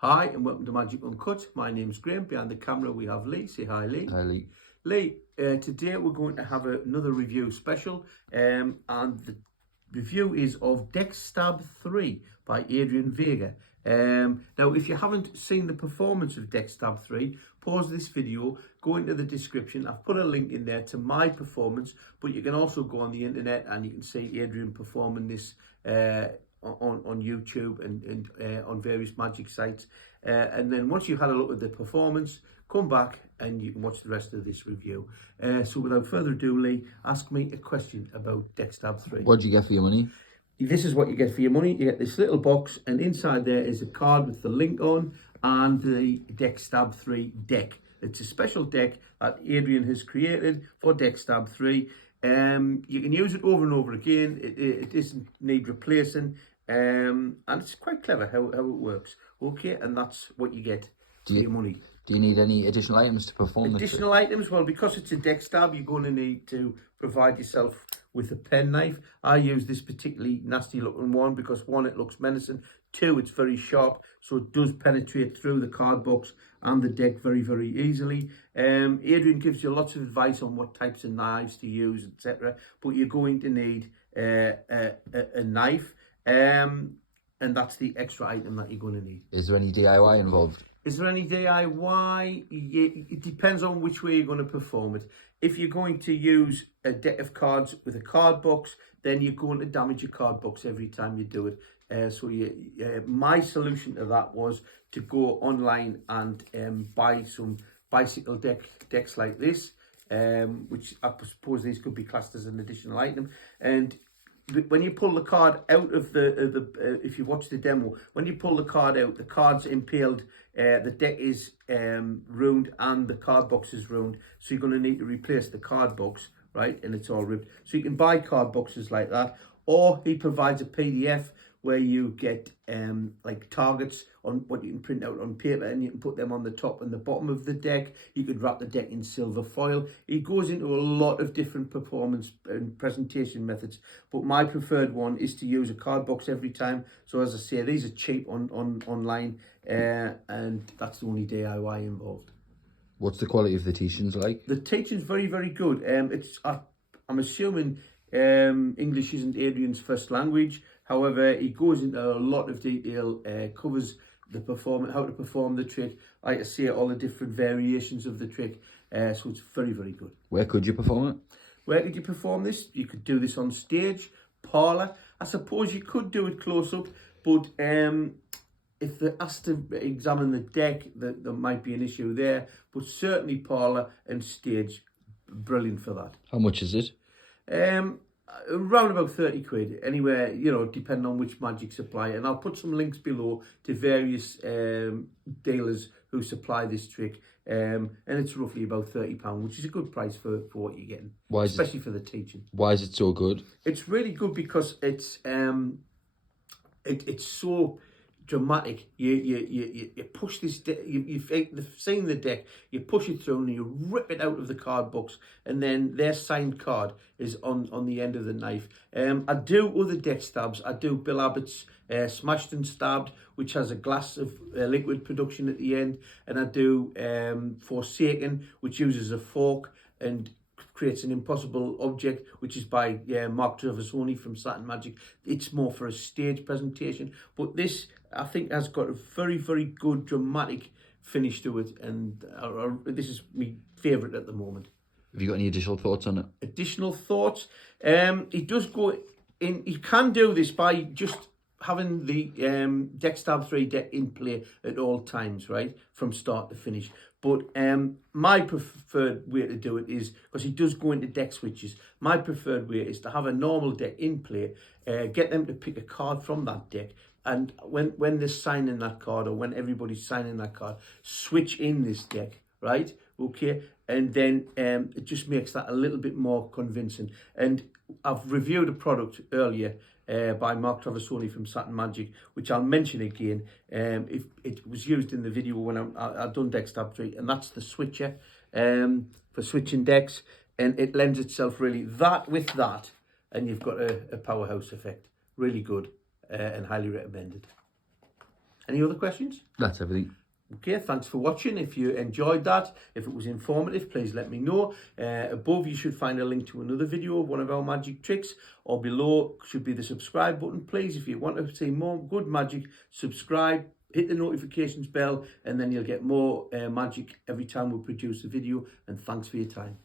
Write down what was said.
Hi and welcome to Magic Uncut. My name's Graham. Behind the camera we have Lee. Say hi, Lee. Hi, Lee. Lee, today we're going to have another review special, and the review is of Deck Stab 3 by Adrian Vega. Now, if you haven't seen the performance of Deck Stab 3, pause this video, go into the description. I've put a link in there to my performance, but you can also go on the internet and you can see Adrian performing this on YouTube and on various magic sites, and then once you've had a look at the performance, come back and you can watch the rest of this review. So without further ado, Lee, ask me a question about Deck Stab 3. What do you get for your money? This is what you get for your money. You get this little box, and inside there is a card with the link on and the Deck Stab 3 deck. It's a special deck that Adrian has created for Deck Stab 3. You can use it over and over again. It doesn't need replacing, and it's quite clever how it works. Okay, and that's what you get for your money. Do you need any additional items to perform Additional items? Well, because it's a deck stab, you're going to need to provide yourself with a penknife. I use this particularly nasty looking one because one, it looks menacing. Two, it's very sharp, so it does penetrate through the card box and the deck very, very easily. Adrian gives you lots of advice on what types of knives to use, etc. But you're going to need a knife, and that's the extra item that you're going to need. Is there any DIY involved? Is there any DIY? It depends on which way you're going to perform it. If you're going to use a deck of cards with a card box, then you're going to damage your card box every time you do it. My solution to that was to go online and buy some bicycle decks like this, which I suppose these could be classed as an additional item. And when you pull the card out of if you watch the demo, when you pull the card out, the card's impaled, the deck is ruined and the card box is ruined. So you're going to need to replace the card box, right? And it's all ripped. So you can buy card boxes like that, or he provides a PDF where you get like targets on what you can print out on paper, and you can put them on the top and the bottom of the deck. You could wrap the deck in silver foil. It goes into a lot of different performance and presentation methods, but my preferred one is to use a card box every time. So as I say, these are cheap online, and that's the only DIY involved. What's the quality of the teachings like? The teaching's very, very good. I'm assuming English isn't Adrian's first language. However, he goes into a lot of detail, covers the how to perform the trick, like I say, all the different variations of the trick. So it's very, very good. Where could you perform it? Where could you perform this? You could do this on stage, parlour. I suppose you could do it close up, but if they're asked to examine the deck, there might be an issue there. But certainly parlour and stage, brilliant for that. How much is it? Around about 30 quid, anywhere, depending on which magic supply. And I'll put some links below to various dealers who supply this trick. And it's roughly about £30, which is a good price for what you're getting, especially for the teaching. Why is it so good? It's really good because it's so dramatic. You push this you've seen the deck, you push it through and you rip it out of the card box, and then their signed card is on the end of the knife. I do other deck stabs. I do Bill Abbott's Smashed and Stabbed, which has a glass of liquid production at the end, and I do Forsaken, which uses a fork and creates an impossible object, which is by Mark Traversoni from Saturn Magic. It's more for a stage presentation, but this, I think, has got a very, very good dramatic finish to it, and this is my favourite at the moment. Have you got any additional thoughts on it? Additional thoughts? It does go in. You can do this by just having the Deck Stab 3 deck in play at all times, right, from start to finish. But my preferred way to do it is, because he does go into deck switches, my preferred way is to have a normal deck in play, get them to pick a card from that deck, and when they're signing that card, or when everybody's signing that card, switch in this deck, right? Okay, and then it just makes that a little bit more convincing. And I've reviewed a product earlier by Mark Traversoni from Saturn Magic, which I'll mention again. If it was used in the video when I've done Deck Stab 3, and that's the switcher for switching decks, and it lends itself really with that, and you've got a powerhouse effect. Really good and highly recommended. Any other questions? That's everything. Okay, thanks for watching. If you enjoyed that, if it was informative, please let me know. Above you should find a link to another video of one of our magic tricks, or below should be the subscribe button. Please, if you want to see more good magic, subscribe, hit the notifications bell, and then you'll get more magic every time we produce a video. And thanks for your time.